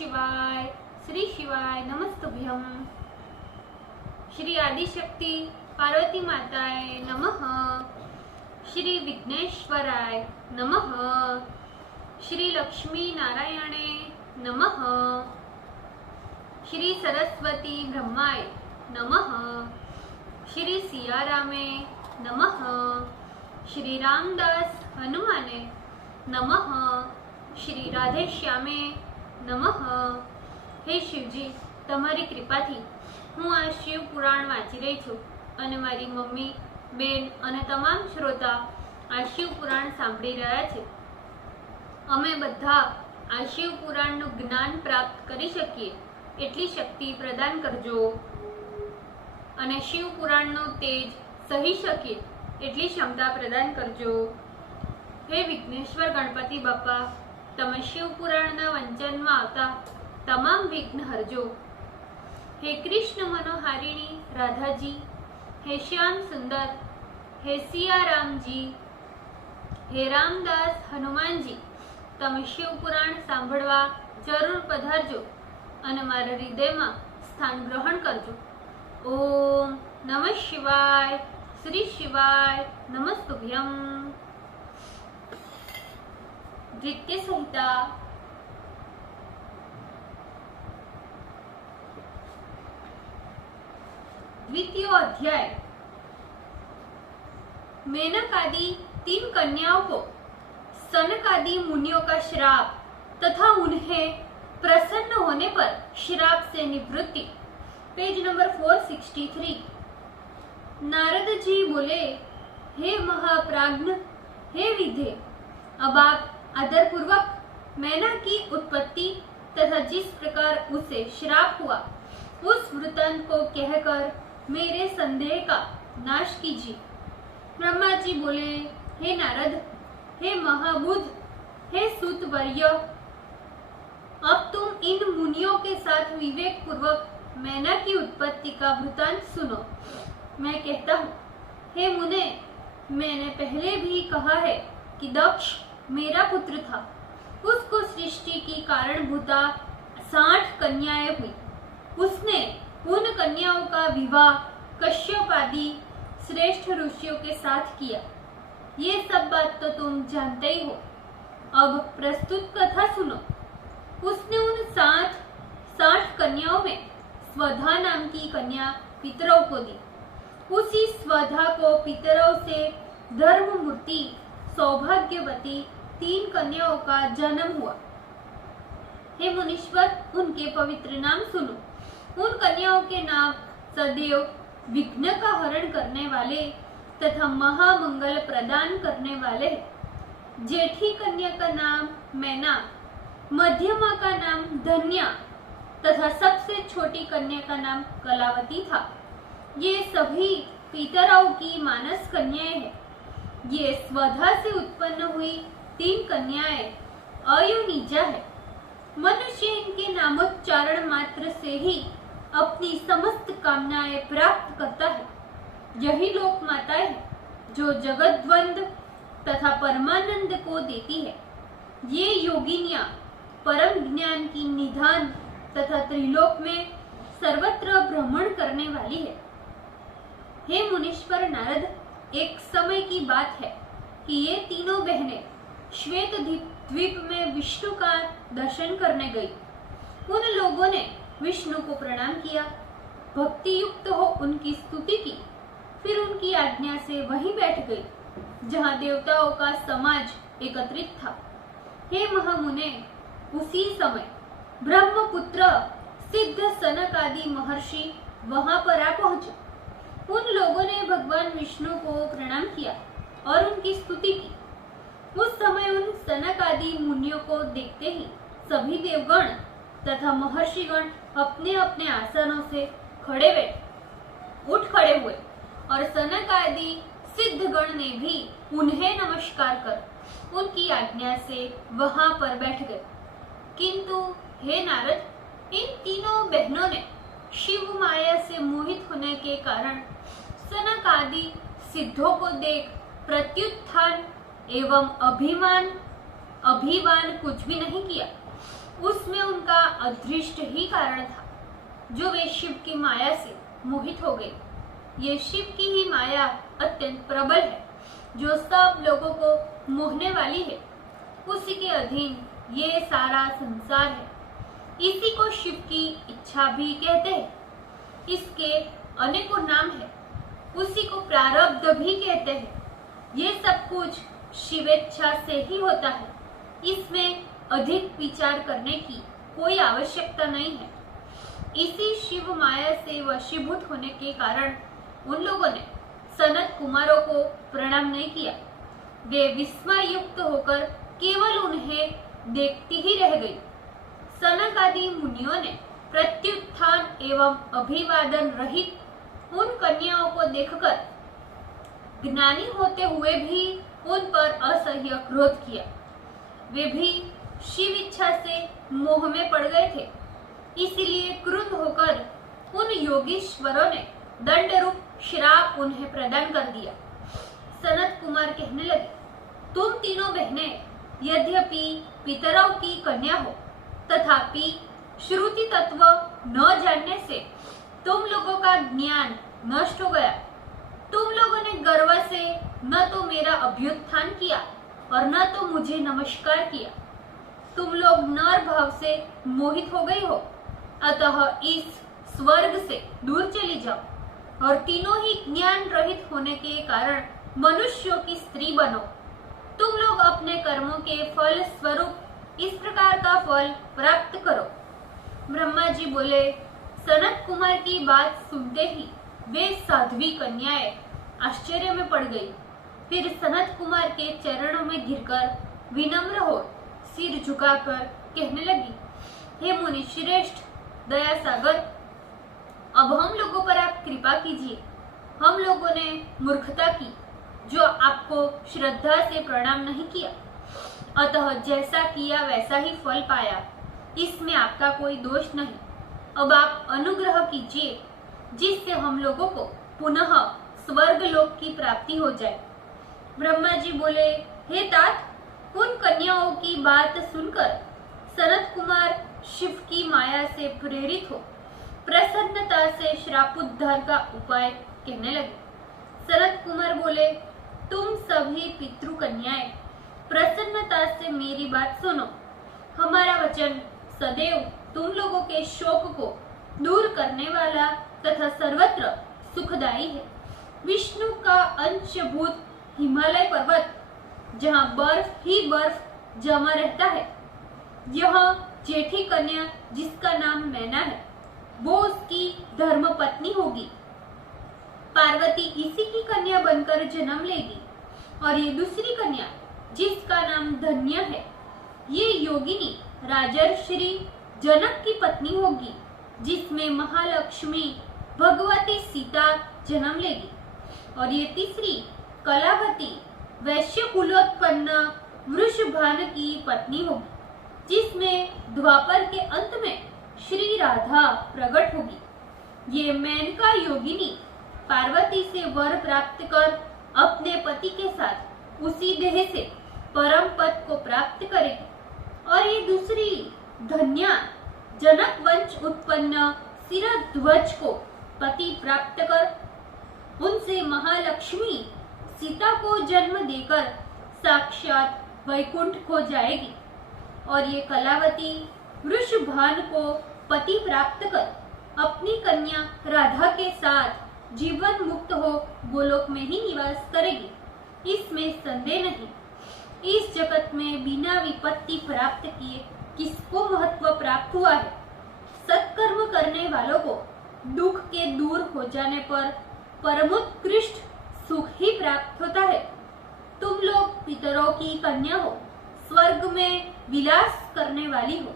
शिवाय। श्री शिवाय नमस्तुभ्यम। श्री आदिशक्ति पार्वती माताय नमः। श्री विघ्नेश्वराय नमः। श्री लक्ष्मी नारायणे नमः। श्री सरस्वती ब्रह्माय नमः। श्री सियारामे नमः। श्री रामदास हनुमाने नमः। श्री राधे श्यामे नमः। हे शिवजी, તમારી કૃપાથી હું આ શિવ પુરાણ વાંચી રહી છું અને મારી મમ્મી, બેન અને તમામ શ્રોતા આ શિવ પુરાણ સાંભળી રહ્યા છે। અમે બધા આ શિવ પુરાણનું જ્ઞાન પ્રાપ્ત કરી શકીએ એટલી શક્તિ પ્રદાન કરજો અને શિવ પુરાણનું તેજ સહી શકીએ એટલી ક્ષમતા પ્રદાન કરજો। હે વિઘ્નેશ્વર ગણપતિ બાપા, તમે શિવ પુરાણના વંચનમાં આવતા તમામ વિઘ્ન હરજો। हे कृष्ण मनोहारिणी राधा जी, हे श्याम सुंदर, हे सिया राम जी, हे रामदास हनुमान जी, તમે શિવ પુરાણ સાંભળવા જરૂર પધારજો અને મારા હૃદયમાં સ્થાન ગ્રહણ કરજો। ઓમ નમઃ શિવાય। શ્રી શિવાય નમસ્તુભ્યમ। नृत्य संहिता। द्वितीय अध्याय। मेनक आदि 3 कन्याओं को सनक आदि मुनियों का श्राप तथा उन्हें प्रसन्न होने पर श्राप से निवृत्ति। Page number 463। नारद जी बोले, हे महाप्राज्ञ, हे विधे, अब आप आदर पूर्वक मैना की उत्पत्ति तथा जिस प्रकार उसे श्राप हुआ उस वृतांत को कहकर मेरे संदेह का नाश कीजिए। ब्रह्मा जी बोले, हे नारद, हे महाबुद्ध, हे सूतवर्य, अब तुम इन मुनियों के साथ विवेक पूर्वक मैना की उत्पत्ति का वृतांत सुनो। मैं कहता हूँ, हे मुने, मैंने पहले भी कहा है कि दक्ष मेरा पुत्र था। उसको सृष्टि की कारणभूता 60 कन्याएं हुई। उसने उन कन्याओं का विवाह कश्यप आदि श्रेष्ठ ऋषियों के साथ किया। ये सब बात तो तुम जानते ही हो। अब प्रस्तुत कथा सुनो। उसने उन 60 कन्याओं में स्वधा नाम की कन्या पितरों को दी। उसी स्वधा को पितरों से धर्ममूर्ति सौभाग्यवती 3 कन्याओं का जन्म हुआ। हे मुनीश्वर, उनके पवित्र नाम सुनो। उन कन्याओं के नाम सदैव विघ्न का हरण करने वाले तथा महामंगल प्रदान करने वाले हैं। जेठी कन्या का नाम मैना, मध्यमा का नाम धन्या तथा सबसे छोटी कन्या का नाम कलावती था। ये सभी पितरों की मानस कन्याएं हैं। ये स्वधा से उत्पन्न हुई 3 कन्याएं अयोनिजा है। मनुष्य इनके नामोच्चारण मात्र से ही अपनी समस्त कामनाएं प्राप्त करता है। यही लोक माताएं हैं जो जगद्वंद तथा परमानंद को देती है। ये योगिनियां परम ज्ञान की निधान तथा त्रिलोक में सर्वत्र भ्रमण करने वाली है। हे मुनीश्वर नारद, एक समय की बात है कि ये तीनों बहनें श्वेत द्वीप में विष्णु का दर्शन करने गई। उन लोगों ने विष्णु को प्रणाम किया, भक्ति युक्त हो उनकी स्तुति की, फिर उनकी आज्ञा से वहीं बैठ गई जहाँ देवताओं का समाज एकत्रित था। हे महामुने, उसी समय ब्रह्मपुत्र सिद्ध सनक आदि महर्षि वहां पर आ पहुंचे। उन लोगों ने भगवान विष्णु को प्रणाम किया और उनकी स्तुति की। उस समय उन सनक आदि मुनियों को देखते ही सभी देवगण तथा महर्षिगण अपने अपने आसनों से उठ खड़े हुए और सनक आदि सिद्धगण ने भी उन्हें नमस्कार कर उनकी आज्ञा से वहां पर बैठ गए। किंतु हे नारद, इन तीनों बहनों ने शिव माया से मोहित होने के कारण सनक आदि सिद्धों को देख प्रत्युत्थान एवं अभिमान कुछ भी नहीं किया। उसमें उनका अदृष्ट ही कारण था, जो वे शिव की माया से मोहित हो गई। ये शिव की ही माया अत्यंत प्रबल है, जो सब लोगों को मोहने वाली है। उसी के अधीन ये सारा संसार है। इसी को शिव की इच्छा भी कहते हैं। इसके अनेकों नाम है। उसी को प्रारब्ध भी कहते हैं। ये सब कुछ शिवेच्छा से ही होता है। इसमें अधिक विचार करने की कोई आवश्यकता नहीं है। इसी शिव माया से वशीभूत होने के कारण उन लोगों ने सनत कुमारों को प्रणाम नहीं किया। वे विस्मय युक्त होकर केवल उन्हें देखती ही रह गई। सनक आदि मुनियों ने प्रत्युत्थान एवं अभिवादन रहित उन कन्याओं को देखकर ज्ञानी होते हुए भी उन पर असह्य क्रोध किया। वे भी शिव इच्छा से मोह में पड़ गए थे। इसीलिए क्रुद्ध होकर उन योगीश्वरों ने दंड रूप श्राप उन्हें प्रदान कर दिया। सनत कुमार कहने लगे, तुम तीनों बहनें यद्यपि पितरों की कन्या हो, तथापि श्रुति तत्व न जानने से तुम लोगों का ज्ञान नष्ट हो गया। तुम लोगों ने गर्व से न तो मेरा अभ्युत्थान किया और न तो मुझे नमस्कार किया। तुम लोग नर भाव से मोहित हो गई हो, अतः इस स्वर्ग से दूर चली जाओ और तीनों ही ज्ञान रहित होने के कारण मनुष्यों की स्त्री बनो। तुम लोग अपने कर्मों के फल स्वरूप इस प्रकार का फल प्राप्त करो। ब्रह्मा जी बोले, सनत कुमार की बात सुनते ही वे साध्वी कन्याएं आश्चर्य में पड़ गई। फिर सनत कुमार के चरणों में गिरकर विनम्र हो सिर झुकाकर कहने लगी, हे मुनि श्रेष्ठ दया सागर, अब हम लोगों पर आप कृपा कीजिए। हम लोगों ने मूर्खता की, जो आपको श्रद्धा से प्रणाम नहीं किया, अतः जैसा किया वैसा ही फल पाया। इसमें आपका कोई दोष नहीं। अब आप अनुग्रह कीजिए, जिससे हम लोगों को पुनः स्वर्ग लोक की प्राप्ति हो जाए। ब्रह्मा जी बोले, हे तात, उन कन्याओं की बात सुनकर सनत कुमार शिव की माया से प्रेरित हो प्रसन्नता से श्रापोद्धार का उपाय कहने लगे। सनत कुमार बोले, तुम सभी पितृ कन्याएं प्रसन्नता से मेरी बात सुनो। हमारा वचन सदैव तुम लोगों के शोक को दूर करने वाला तथा सर्वत्र सुखदायी है। विष्णु का अंशभूत हिमालय पर्वत, जहाँ बर्फ ही बर्फ जमा रहता है, यह जेठी कन्या जिसका नाम मैना है, वो उसकी धर्म पत्नी होगी। पार्वती इसी की कन्या बनकर जन्म लेगी। और ये दूसरी कन्या जिसका नाम धन्य है, ये योगिनी राजर्षि जनक की पत्नी होगी, जिसमें महालक्ष्मी भगवती सीता जन्म लेगी। और ये तीसरी कलावती वैश्य कुलोत्पन्न वृषभान की पत्नी होगी, जिसमें द्वापर के अंत में श्री राधा प्रकट होगी। ये मेनका योगिनी पार्वती से वर प्राप्त कर अपने पति के साथ उसी देह से परम पद को प्राप्त करेगी। और ये दूसरी धन्या जनक वंश उत्पन्न सिरध्वज को पति प्राप्त कर उनसे महालक्ष्मी सीता को जन्म देकर साक्षात वैकुंठ को जाएगी। और ये कलावती वृषभान को पति प्राप्त कर अपनी कन्या राधा के साथ जीवन मुक्त हो गोलोक में ही निवास करेगी। इसमें संदेह नहीं। इस जगत में बिना विपत्ति प्राप्त किए किसको महत्व प्राप्त हुआ है? सत्कर्म करने वालों को दुख के दूर हो जाने पर परमोत्कृष्ट सुख ही प्राप्त होता है। तुम लोग पितरों की कन्या हो, स्वर्ग में विलास करने वाली हो।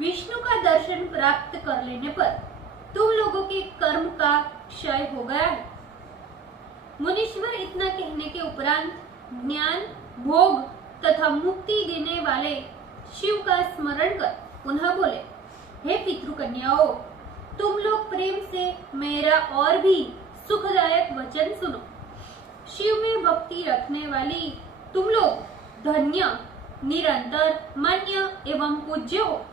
विष्णु का दर्शन प्राप्त कर लेने पर तुम लोगों के कर्म का क्षय हो गया है। मुनीश्वर इतना कहने के उपरांत ज्ञान, भोग तथा मुक्ति देने वाले शिव का स्मरण कर पुनः बोले, हे पितृ कन्याओं, तुम लोग प्रेम से मेरा और भी सुखदायक वचन सुनो। शिव में भक्ति रखने वाली तुम लोग धन्य, निरंतर, मान्य एवं पूज्य हो।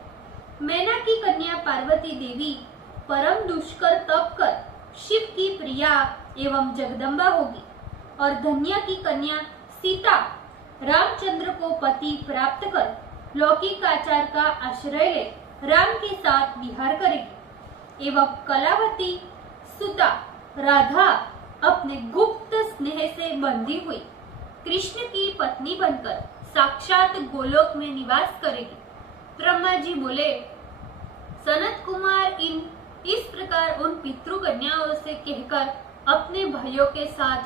मैना की कन्या पार्वती देवी परम दुष्कर तप कर शिव की प्रिया एवं जगदम्बा होगी और धन्या की कन्या सीता रामचंद्र को पति प्राप्त कर लौकिक आचार का आश्रय ले राम के साथ विहार करेगी एवं कलावती सुता राधा अपने गुप्त स्नेह से बंधी हुई कृष्ण की पत्नी बनकर साक्षात गोलोक में निवास करेगी। ब्रह्मा जी बोले, सनत कुमार इस प्रकार उन पितृ कन्याओं से कहकर अपने भाइयों के साथ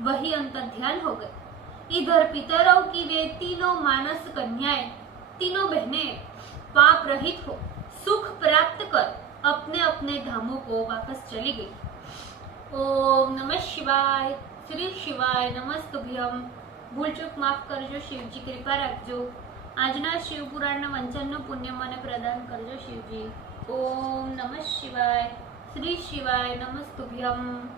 वही अंतर्ध्यान हो गए। इधर पितरों की वे तीनों मानस कन्याएं, तीनों बहनें पाप रहित हो सुख प्राप्त कर अपने अपने धामों को वापस चली गई। ओम नमः शिवाय। श्री शिवाय नमस्तुभ्यम। भूल चूक माफ करजो, शिवजी कृपा रखजो। आजना शिव पुराण वंचन पुण्य મને प्रदान करजो शिवजी। ओम नमः शिवाय। श्री शिवाय नमस्तुभ्यम।